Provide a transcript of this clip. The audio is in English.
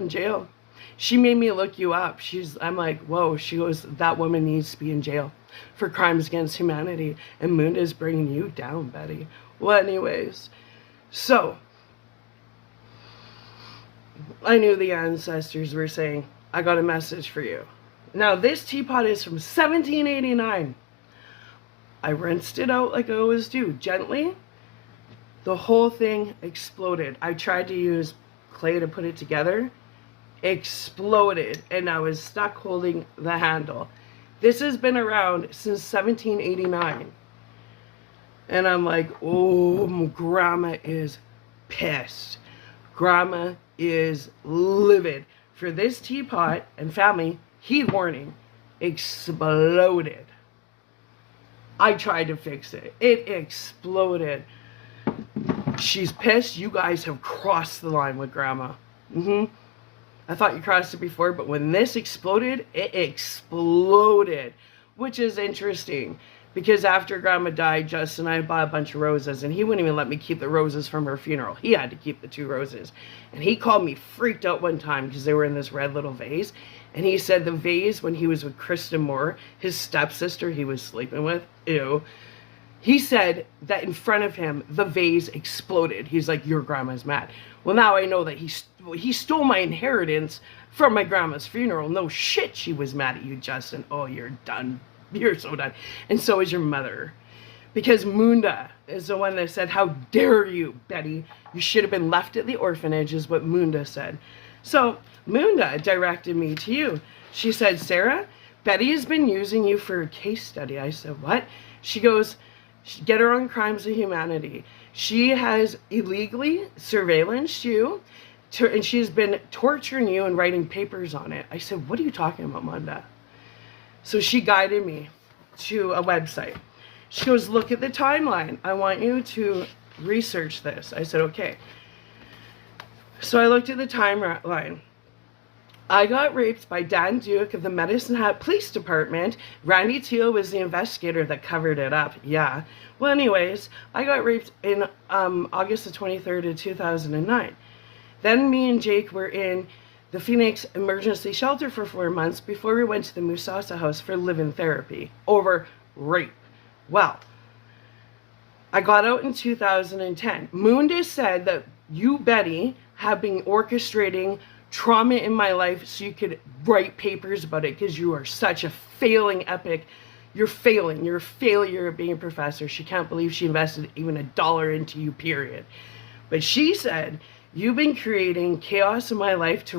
in jail. She made me look you up. I'm like, whoa. She goes, that woman needs to be in jail for crimes against humanity. And Munda's bringing you down, Betty. Well, anyways, so I knew the ancestors were saying, I got a message for you. Now, this teapot is from 1789. I rinsed it out like I always do, gently. The whole thing exploded. I tried to use clay to put it together. Exploded, and I was stuck holding the handle. This has been around since 1789. And I'm like, oh, Grandma is pissed. Grandma is livid. For this teapot and family, heat warning, exploded. I tried to fix it. It exploded. She's pissed. You guys have crossed the line with Grandma. I thought you crossed it before, but when this exploded, it exploded. Which is interesting. Because after Grandma died, Justin and I bought a bunch of roses, and he wouldn't even let me keep the roses from her funeral. He had to keep the 2 roses. And he called me freaked out one time because they were in this red little vase. And he said the vase, when he was with Kristen Moore, his stepsister he was sleeping with, ew, he said that in front of him, the vase exploded. He's like, your grandma's mad. Well, now I know that he stole my inheritance from my grandma's funeral. No shit, she was mad at you, Justin. Oh, you're done. You're so done. And so is your mother. Because Munda is the one that said, how dare you, Betty? You should have been left at the orphanage, is what Munda said. So Munda directed me to you. She said, Sarah, Betty has been using you for a case study. I said, what? She goes, get her on crimes of humanity. She has illegally surveillanced you, and she's been torturing you and writing papers on it. I said, what are you talking about, Munda? So she guided me to a website. She goes, look at the timeline. I want you to research this. I said, okay. So I looked at the timeline. I got raped by Dan Duke of the Medicine Hat Police Department. Randy Teal was the investigator that covered it up. Yeah. Well, anyways, I got raped in August the 23rd of 2009. Then me and Jake were in the Phoenix Emergency Shelter for 4 months before we went to the Musasa House for live-in therapy over rape. Well, I got out in 2010. Munda said that you, Betty, have been orchestrating trauma in my life so you could write papers about it because you are such a failing epic. You're failing. You're a failure at being a professor. She can't believe she invested even $1 into you, period. But she said, you've been creating chaos in my life to